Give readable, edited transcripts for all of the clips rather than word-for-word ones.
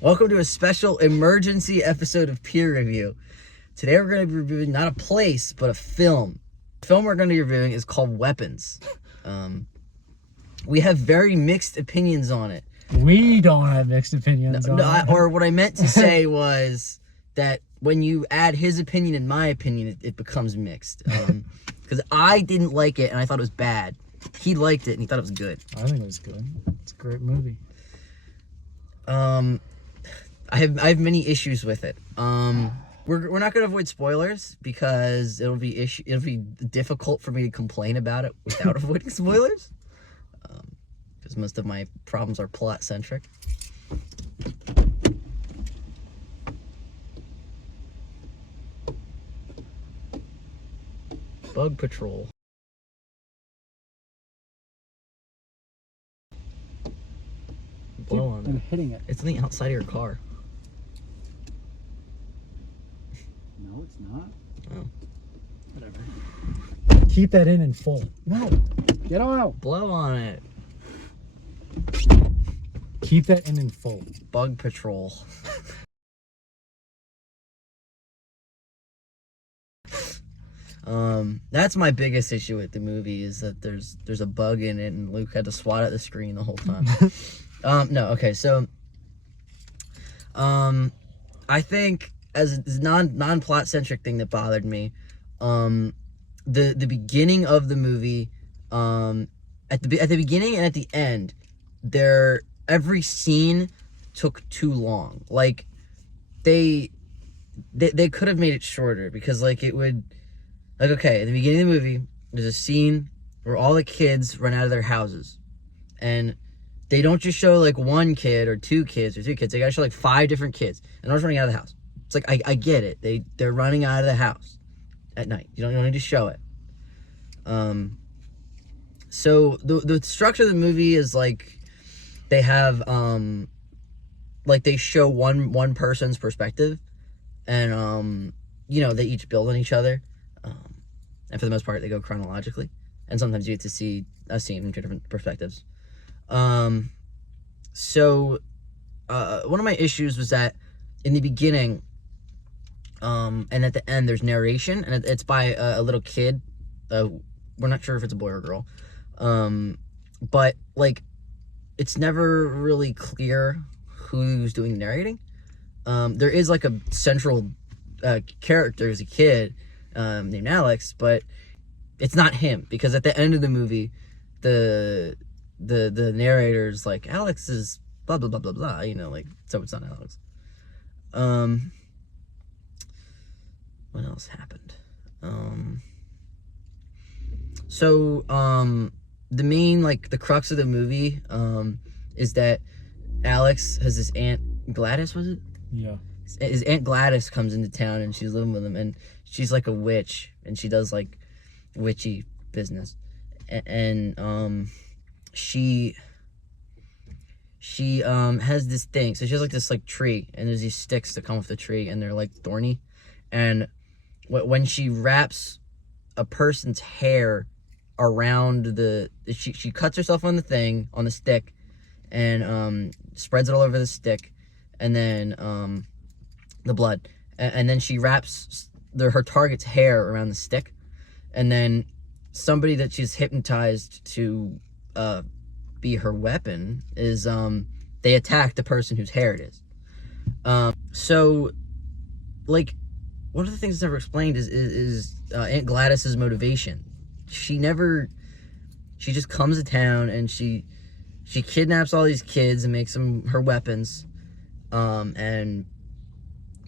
Welcome to a special emergency episode of Peer Review. Today we're going to be reviewing not a place, but a film. The film we're going to be reviewing is called Weapons. We have very mixed opinions on it. We don't have mixed opinions on it. Or what I meant to say was that when you add his opinion and my opinion, it becomes mixed. Because I didn't like it and I thought it was bad. He liked it and he thought it was good. I think it was good. It's a great movie. I have many issues with it. We're not gonna avoid spoilers because it'll be difficult for me to complain about it without avoiding spoilers. Because most of my problems are plot centric. Bug Patrol. Blow on it. I'm hitting it. It's on the outside of your car. No, it's not. Oh. Whatever. Keep that in full. No. Get out. Blow on it. Keep that in full. Bug Patrol. That's my biggest issue with the movie is that there's a bug in it and Luke had to swat at the screen the whole time. No, okay, so I think as a non-plot centric thing that bothered me, the beginning of the movie, at the beginning and at the end, every scene took too long. Like they could have made it shorter because it would, okay, at the beginning of the movie, there's a scene where all the kids run out of their houses, and they don't just show one kid or two kids or three kids. They gotta show 5 different kids, and they're just running out of the house. It's I get it. They're running out of the house at night. You don't need to show it. So the structure of the movie is they have they show one person's perspective, and they each build on each other, and for the most part they go chronologically, and sometimes you get to see a scene from 2 different perspectives. So one of my issues was that in the beginning, and at the end, there's narration, and it's by a little kid. We're not sure if it's a boy or a girl, but it's never really clear who's doing the narrating. There is a central character as a kid named Alex, but it's not him, because at the end of the movie, the narrator's Alex is blah blah blah blah blah, so it's not Alex. What else happened? The main the crux of the movie is that Alex has this aunt, Gladys, was it? Yeah. His aunt Gladys comes into town and she's living with him, and she's a witch, and she does witchy business, and she has this thing. So she has this tree, and there's these sticks that come off the tree, and they're thorny, and when she wraps a person's hair around she cuts herself on the stick, and spreads it all over the stick, and then the blood, and then she wraps her target's hair around the stick, and then somebody that she's hypnotized to be her weapon is they attack the person whose hair it is. So one of the things that's never explained is Aunt Gladys's motivation. She just comes to town and she kidnaps all these kids and makes them her weapons, and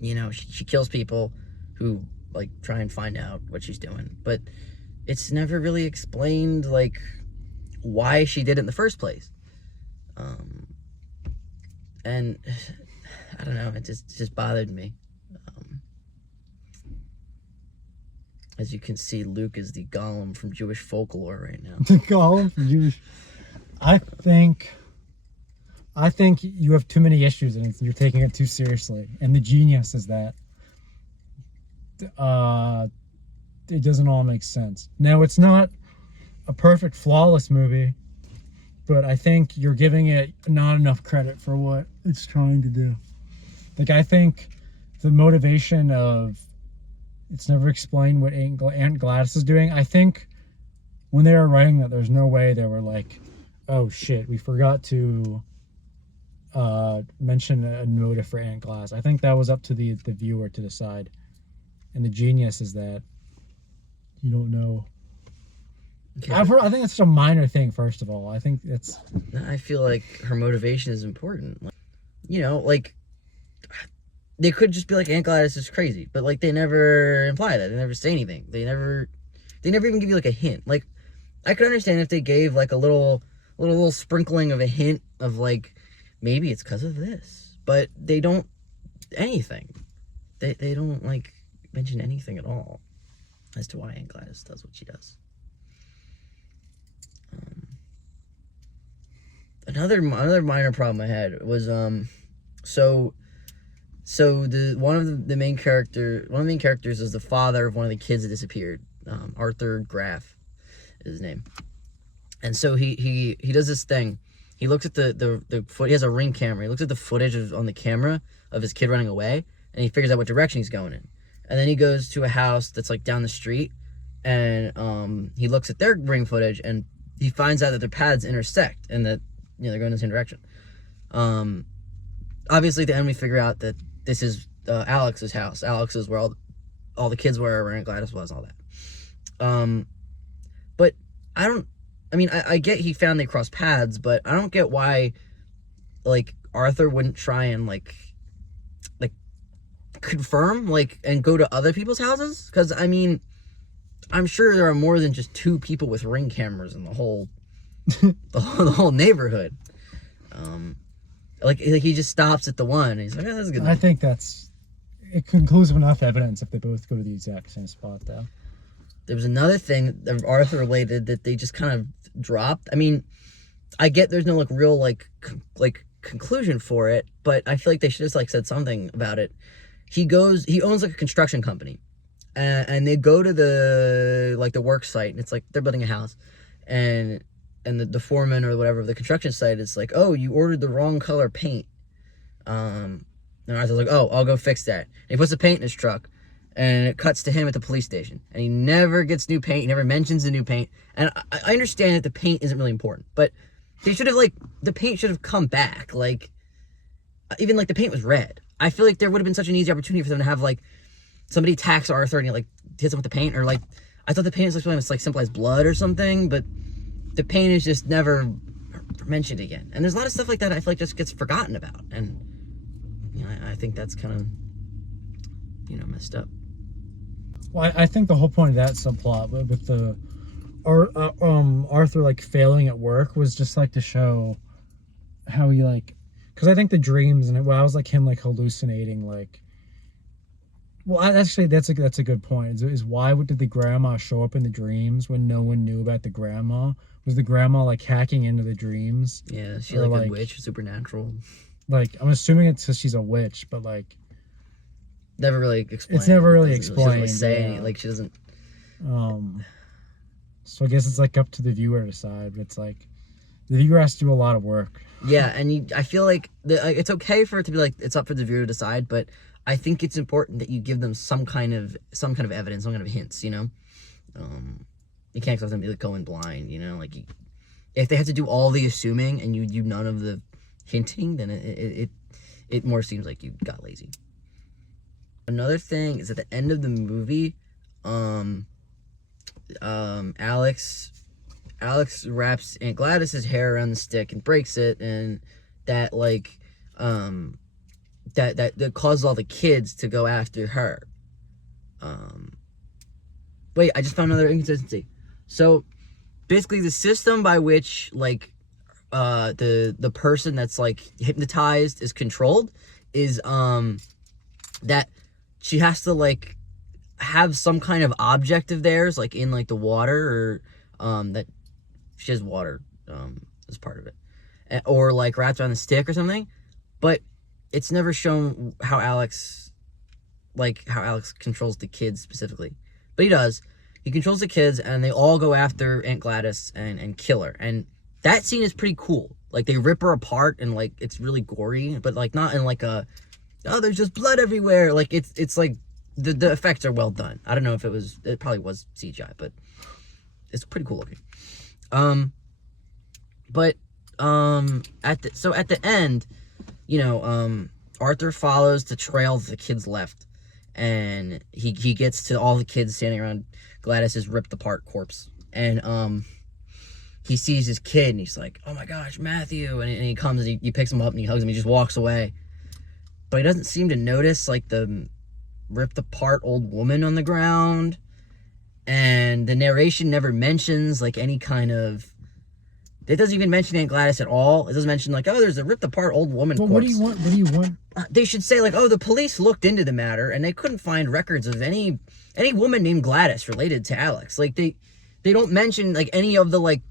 she kills people who try and find out what she's doing, but it's never really explained why she did it in the first place. And I don't know, it just bothered me. As you can see, Luke is the Gollum from Jewish folklore right now. The Gollum from Jewish. I think you have too many issues and you're taking it too seriously. And the genius is that it doesn't all make sense. Now, it's not a perfect, flawless movie, but I think you're giving it not enough credit for what it's trying to do. Like, I think the motivation of it's never explained what Aunt Gladys is doing. I think when they were writing that, there's no way they were like, oh shit, we forgot to mention a motive for Aunt Gladys. I think that was up to the viewer to decide. And the genius is that you don't know. Okay. I think it's such a minor thing, first of all. I think it's... I feel like her motivation is important. Like, you know, like, they could just be like, Aunt Gladys is crazy, but like they never imply that. They never say anything. They never even give you like a hint. Like, I could understand if they gave like a little sprinkling of a hint of like, maybe it's because of this, but they don't anything. They don't like mention anything at all as to why Aunt Gladys does what she does. Another minor problem I had was so one of the main characters is the father of one of the kids that disappeared. Arthur Graff is his name. And so he does this thing. He looks at the foot. He has a Ring camera. He looks at the footage on the camera of his kid running away, and he figures out what direction he's going in. And then he goes to a house that's like down the street, and he looks at their Ring footage, and he finds out that their paths intersect, and that they're going in the same direction. Obviously, at the end we figure out that this is Alex's house. Alex is where all the kids were, where Aunt Gladys was, all that. But I get he found they crossed paths, but I don't get why, like, Arthur wouldn't try and like confirm, like, and go to other people's houses, because I'm sure there are more than just 2 people with Ring cameras in the whole the whole neighborhood. Like he just stops at the one, and he's like, oh, that's a good. I think that's conclusive enough evidence if they both go to the exact same spot, though. There was another thing that Arthur related that they just kind of dropped. I mean, I get there's no like real like conclusion for it, but I feel like they should just like said something about it. He owns like a construction company, and they go to the work site, and it's like they're building a house, and the foreman or whatever of the construction site is like, oh, you ordered the wrong color paint. And Arthur's like, oh, I'll go fix that. And he puts the paint in his truck, and it cuts to him at the police station, and he never gets new paint. He never mentions the new paint. And I understand that the paint isn't really important, but they should have the paint should have come back. Like, even like the paint was red. I feel like there would have been such an easy opportunity for them to have like somebody attacks Arthur and he like hits him with the paint, or like I thought the paint was like something that's like symbolized blood or something, but the paint is just never mentioned again. And there's a lot of stuff like that I feel like just gets forgotten about, and I think that's kind of messed up. Well, I think the whole point of that subplot with the Arthur like failing at work was just like to show how he like, because I think the dreams and it was like him like hallucinating like. Well, actually, that's a good point. Is why did the grandma show up in the dreams when no one knew about the grandma? Was the grandma like hacking into the dreams? Yeah, she's like a witch, supernatural. Like, I'm assuming it's because she's a witch, but like never really explained. It's never really explained. explained. She doesn't really say anything. Like, she doesn't. So I guess it's like up to the viewer to decide. But it's like the viewer has to do a lot of work. Yeah, and I feel like it's okay for it to be like it's up for the viewer to decide, but I think it's important that you give them some kind of evidence, some kind of hints. You can't expect them to go in blind. Like if they have to do all the assuming and you do none of the hinting, then it more seems like you got lazy. Another thing is at the end of the movie, Alex wraps Aunt Gladys's hair around the stick and breaks it, and that like that causes all the kids to go after her. Wait, I just found another inconsistency. So basically the system by which like the person that's like hypnotized is controlled is that she has to like have some kind of object of theirs like in like the water, or that she has water as part of it, or like wrapped around the stick or something, but it's never shown how Alex controls the kids specifically. But he does. He controls the kids, and they all go after Aunt Gladys and kill her. And that scene is pretty cool. Like, they rip her apart, and like it's really gory, but like not in like a oh, there's just blood everywhere. Like it's like the effects are well done. I don't know if it probably was CGI, but it's pretty cool looking. But at the end, Arthur follows the trail that the kids left, and he gets to all the kids standing around Gladys's ripped apart corpse, and he sees his kid, and he's like, oh my gosh, Matthew, and he comes and he picks him up and he hugs him. He just walks away, but he doesn't seem to notice like the ripped apart old woman on the ground, and the narration never mentions like any kind of. It doesn't even mention Aunt Gladys at all. It doesn't mention like, oh, there's a ripped apart old woman corpse. What do you want? What do you want? They should say like, oh, the police looked into the matter and they couldn't find records of any woman named Gladys related to Alex. Like they don't mention like any of the like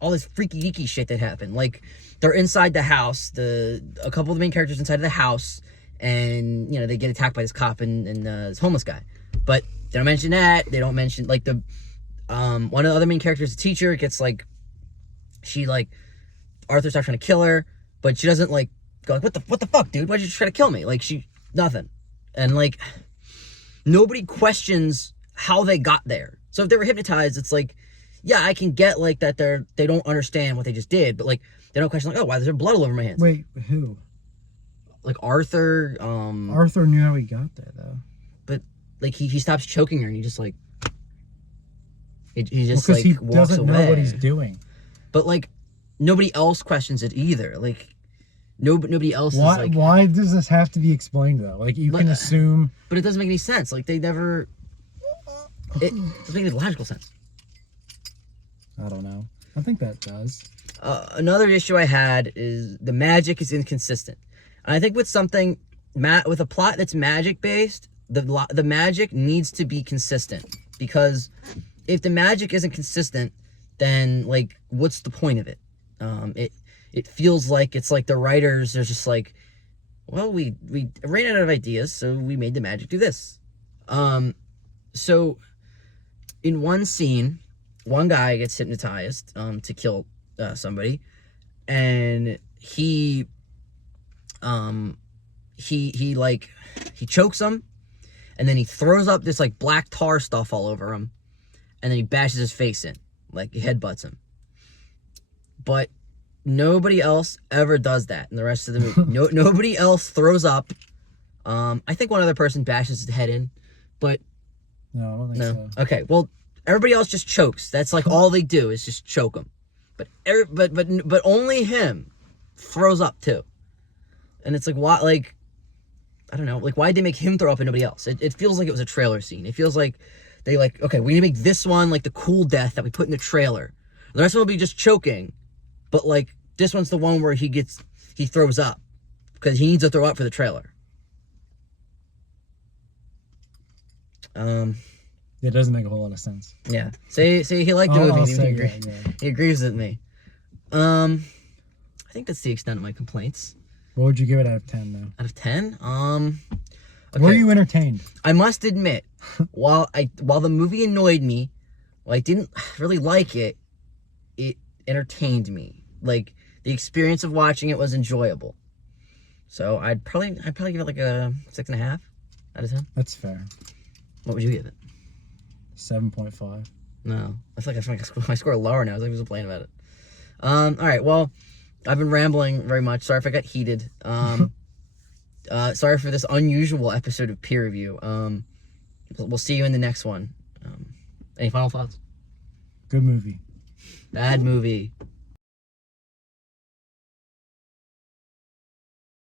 all this freaky deaky shit that happened. Like they're inside the house, a couple of the main characters inside of the house, and they get attacked by this cop and this homeless guy. But they don't mention that. They don't mention like the one of the other main characters, the teacher, gets like. She like Arthur starts trying to kill her, but she doesn't like go like what the fuck, dude? Why'd you try to kill me? Like nothing. And like nobody questions how they got there. So if they were hypnotized, it's like, yeah, I can get like that they don't understand what they just did, but like they don't question like, oh, why is there blood all over my hands? Wait, who? Like Arthur. Arthur knew how he got there though. But like he stops choking her and he just like he just like he walks doesn't away. know what he's doing. But like nobody else questions it either. Like nobody else is like. Why does this have to be explained though? Like you can assume. But it doesn't make any sense. Like they never. It doesn't make any logical sense. I don't know. I think that does. Another issue I had is the magic is inconsistent. And I think with something with a plot that's magic based, the magic needs to be consistent, because if the magic isn't consistent, then like what's the point of it? It feels like it's like the writers are just like, well, we ran out of ideas, so we made the magic do this. So in one scene, one guy gets hypnotized to kill somebody, and he chokes him, and then he throws up this like black tar stuff all over him, and then he bashes his face in. Like, he headbutts him. But nobody else ever does that in the rest of the movie. Nobody else throws up. I think one other person bashes his head in, but... No, I don't think so. Okay, well, everybody else just chokes. That's, like, all they do is just choke him. But only him throws up, too. And it's like, why, like... I don't know. Like, why'd they make him throw up and nobody else? It feels like it was a trailer scene. It feels like... They like, okay, we need to make this one like the cool death that we put in the trailer. The rest will be just choking, but like this one's the one where he throws up because he needs to throw up for the trailer. It doesn't make a whole lot of sense. Yeah. Say he liked the movie. He agrees with me. I think that's the extent of my complaints. What would you give it out of 10 though? Out of 10? Okay. Were you entertained? I must admit, while the movie annoyed me, I didn't really like it, it entertained me. Like, the experience of watching it was enjoyable. So I'd probably give it like a 6.5 out of 10. That's fair. What would you give it? 7.5. No, I feel like I score lower now. I was like, complaining about it. All right. Well, I've been rambling very much. Sorry if I got heated. Sorry for this unusual episode of Peer Review. We'll see you in the next one. Any final thoughts? Good movie. Bad movie.